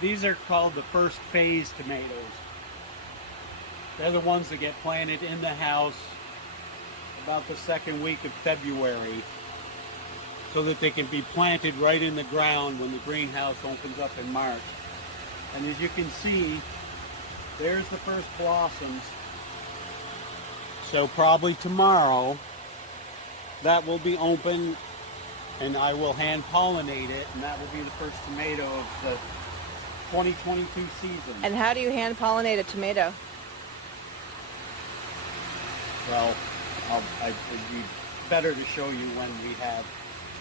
These are called the first phase tomatoes. They're the ones that get planted in the house about the second week of February so that they can be planted right in the ground when the greenhouse opens up in March. And as you can see, there's the first blossoms. So probably tomorrow that will be open and I will hand pollinate it, and that will be the first tomato of the 2022 season. And how do you hand pollinate a tomato? Well, it'd be better to show you when we have.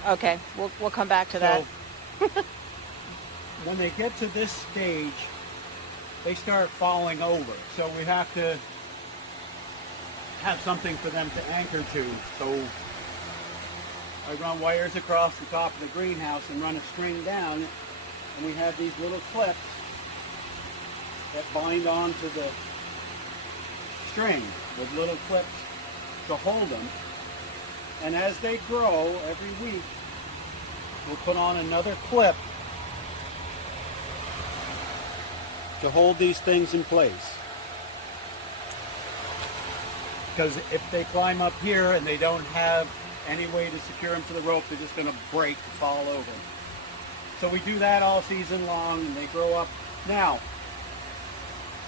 Okay, we'll come back to that. When they get to this stage, they start falling over. So we have to have something for them to anchor to. So I run wires across the top of the greenhouse and run a string down, and we have these little clips that bind onto the string with little clips to hold them. And as they grow every week, we'll put on another clip to hold these things in place. Because if they climb up here and they don't have any way to secure them to the rope, they're just going to break and fall over. So we do that all season long, and they grow up. Now,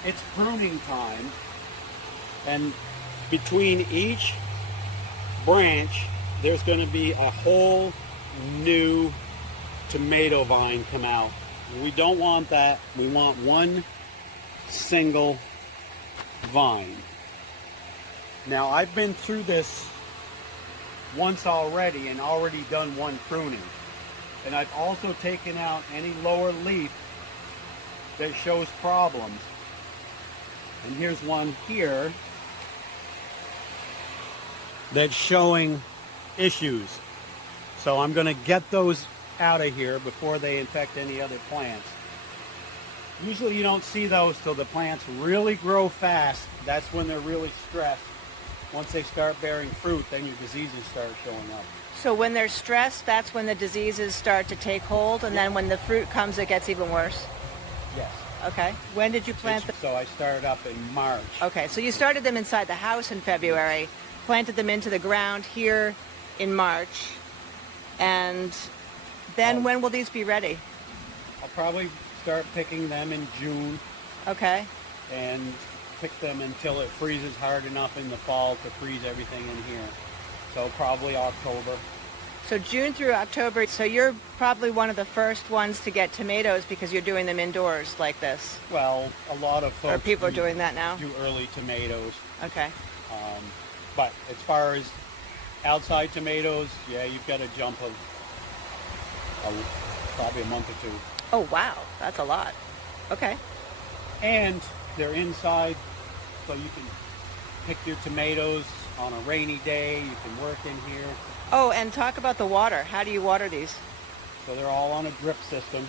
it's pruning time, and between each branch, there's going to be a whole new tomato vine come out. We don't want that. We want one single vine. Now, I've been through this once already and already done one pruning. And I've also taken out any lower leaf that shows problems. And here's one here that's showing issues. So I'm going to get those out of here before they infect any other plants. Usually you don't see those till the plants really grow fast. That's when they're really stressed. Once they start bearing fruit, then your diseases start showing up. So when they're stressed, that's when the diseases start to take hold, and then when the fruit comes, it gets even worse? Yes. Okay. When did you plant them? So I started up in March. Okay, so you started them inside the house in February, planted them into the ground here in March, and then when will these be ready? I'll probably start picking them in June. Okay. And pick them until it freezes hard enough in the fall to freeze everything in here. So probably October. So June through October. So you're probably one of the first ones to get tomatoes because you're doing them indoors like this. Well, a lot of folks or people are doing that now? Do early tomatoes. Okay. But as far as outside tomatoes, yeah, you've got a jump of probably a month or two. Oh, wow. That's a lot. Okay. And they're inside, so you can pick your tomatoes on a rainy day. You can work in here. Oh, and talk about the water. How do you water these? So they're all on a drip system.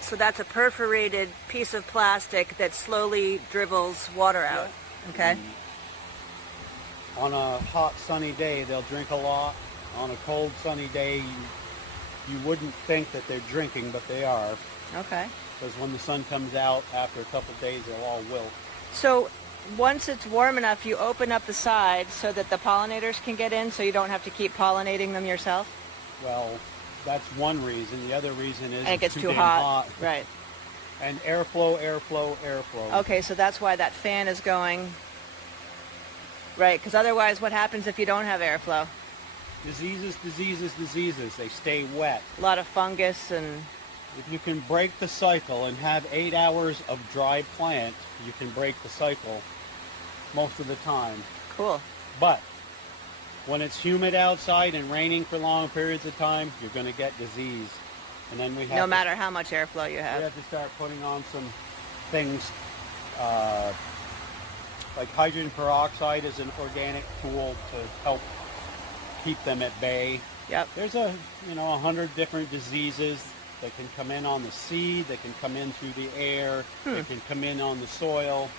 So that's a perforated piece of plastic that slowly dribbles water out. Yeah. Okay. On a hot, sunny day, they'll drink a lot. On a cold, sunny day, you wouldn't think that they're drinking, but they are. Okay. Because when the sun comes out, after a couple of days, they'll all wilt. So once it's warm enough, you open up the sides so that the pollinators can get in, so you don't have to keep pollinating them yourself? Well, that's one reason. The other reason is it gets it's too damn hot. Right. And airflow, airflow, airflow. Okay, so that's why that fan is going. Right, because otherwise what happens if you don't have airflow? Diseases, diseases, diseases. They stay wet. A lot of fungus and... If you can break the cycle and have 8 hours of dry plant, you can break the cycle most of the time. Cool. But when it's humid outside and raining for long periods of time, you're going to get disease. And then we have no matter how much airflow you have. We have to start putting on some things like hydrogen peroxide is an organic tool to help keep them at bay. Yep. There's 100 different diseases. They can come in on the seed, they can come in through the air, they can come in on the soil.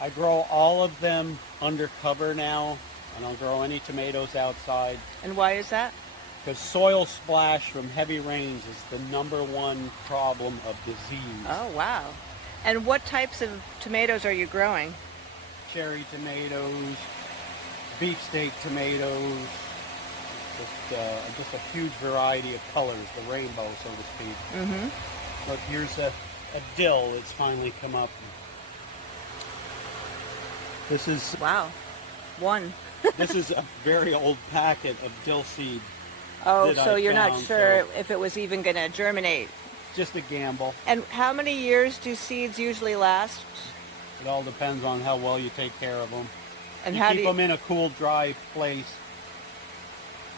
I grow all of them under cover now. I don't grow any tomatoes outside. And why is that? Because soil splash from heavy rains is the #1 problem of disease. Oh, wow. And what types of tomatoes are you growing? Cherry tomatoes, beefsteak tomatoes, just a huge variety of colors, the rainbow, so to speak. Mm-hmm. Look, here's a dill that's finally come up. This is Wow. One. this is a very old packet of dill seed. Oh, that so I you're not found, sure so if it was even going to germinate. just a gamble. And how many years do seeds usually last? It all depends on how well you take care of them. And you how keep do you... them in a cool, dry place.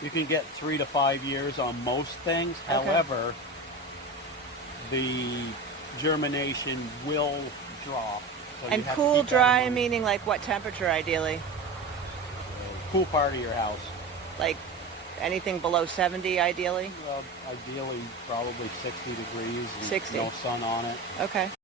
You can get 3 to 5 years on most things. Okay. However, the germination will drop. So And you have to cool, keep that in dry, mind. meaning like what temperature ideally? Cool part of your house. Like anything below 70 ideally? Well, ideally, probably 60 degrees and 60. no sun on it. Okay.